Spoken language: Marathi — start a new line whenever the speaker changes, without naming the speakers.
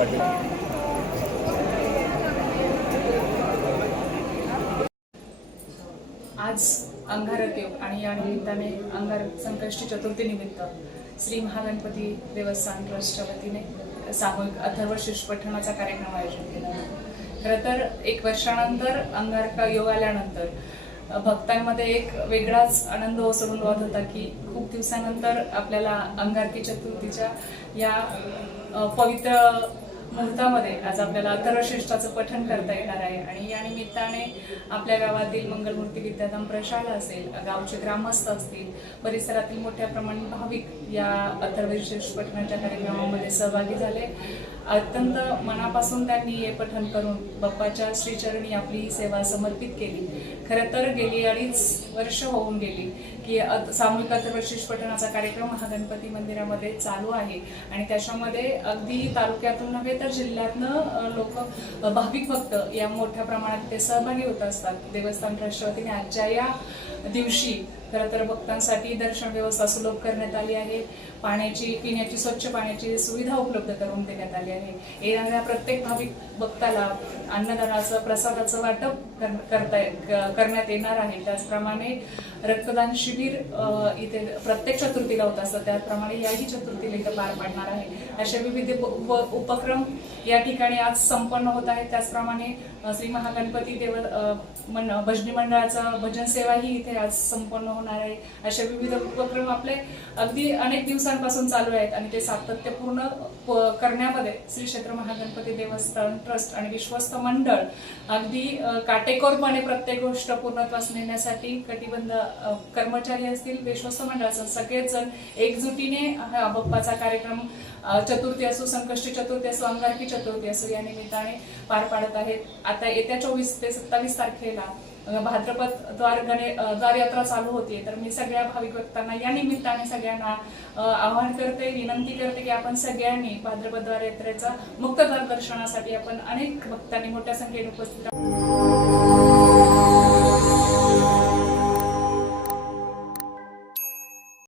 पाटील. आज अंगारक योग आणि या निमित्ताने अंगारक संकष्टी चतुर्थी निमित्त श्री महागणपती देवस्थान ट्रस्टच्या वतीने सामूहिक अथर्व शिष्पठणाचा कार्यक्रम आयोजित केला खरं तर एक वर्षानंतर अंगारक योग आल्यानंतर भक्तांमध्ये एक वेगळाच आनंद ओसरून राहत होता की खूप दिवसानंतर आपल्याला अंगारकी चतुर्थीच्या या पवित्र मुहूर्तामध्ये आज आपल्याला अथर्वश्रेष्ठाचं पठण करता येणार आहे. आणि या निमित्ताने आपल्या गावातील मंगलमूर्ती विद्याधाम प्रशाला असेल गावचे ग्रामस्थ असतील परिसरातील मोठ्या प्रमाणात भाविक या अथर्वश्रेष्ठ पठणाच्या कार्यक्रमामध्ये सहभागी झाले. अत्यंत मनापासून त्यांनी हे पठण करून बाप्पाच्या श्रीचरणी आपली ही सेवा समर्पित केली. खरं तर गेली अडीच वर्ष होऊन गेली की सामूहिक अथर्वशीष पठणाचा कार्यक्रम हा गणपती मंदिरामध्ये चालू आहे. आणि त्याच्यामध्ये अगदी तालुक्यातून नव्हे तर जिल्ह्यातनं लोक भाविक भक्त या मोठ्या प्रमाणात ते सहभागी होत असतात. देवस्थान ट्रस्टच्या वतीने आजच्या या दिवशी खरं तर भक्तांसाठी दर्शन व्यवस्था सुलभ करण्यात आली आहे. पाण्याची पिण्याची स्वच्छ पाण्याची सुविधा उपलब्ध करून देण्यात आली आहे. येणाऱ्या प्रत्येक भाविक भक्ताला अन्नदानाचं प्रसादाचं वाटप कर- करता क- करण्यात येणार आहे. त्याचप्रमाणे रक्तदान शिबिर इथे प्रत्येक चतुर्थीला होत असतं. त्याचप्रमाणे याही चतुर्थीला इथं पार पाडणार आहे. असे विविध उप- उपक्रम या ठिकाणी आज संपन्न होत आहेत. त्याचप्रमाणे श्री महागणपती देव मन भजनी मंडळाचं भजन सेवाही इथे आज संपन्न होणार आहे. असे विविध उपक्रम आपले अगदी अनेक दिवसांपासून चालू आहेत आणि ते सातत्यपूर्ण प- करण्यामध्ये श्री क्षेत्र महागणपती देवस्थान ट्रस्ट आणि विश्वस्त मंडळ अगदी काटेकोरपणे प्रत्येक गोष्ट पूर्णत्वास नेण्यासाठी कटिबंध कर्मचारी असतील विश्वस्त मंडळाचं सगळेच जण एकजुटीने हा बाप्पाचा कार्यक्रम चतुर्थी असो संकष्टी चतुर्थी असो अंगारकी चतुर्थी असो या निमित्ताने पार पाडत आहेत. आता येत्या चोवीस ते सत्तावीस तारखेला भाद्रपद द्वार गणे द्वारयात्रा चालू होती. तर मी सगळ्या भाविक भक्तांना या निमित्ताने सगळ्यांना आवाहन करते विनंती करते की आपण सगळ्यांनी भाद्रपद द्वारयात्रेचा मुक्त दर्शनासाठी आपण अनेक भक्तांनी मोठ्या संख्येने उपस्थित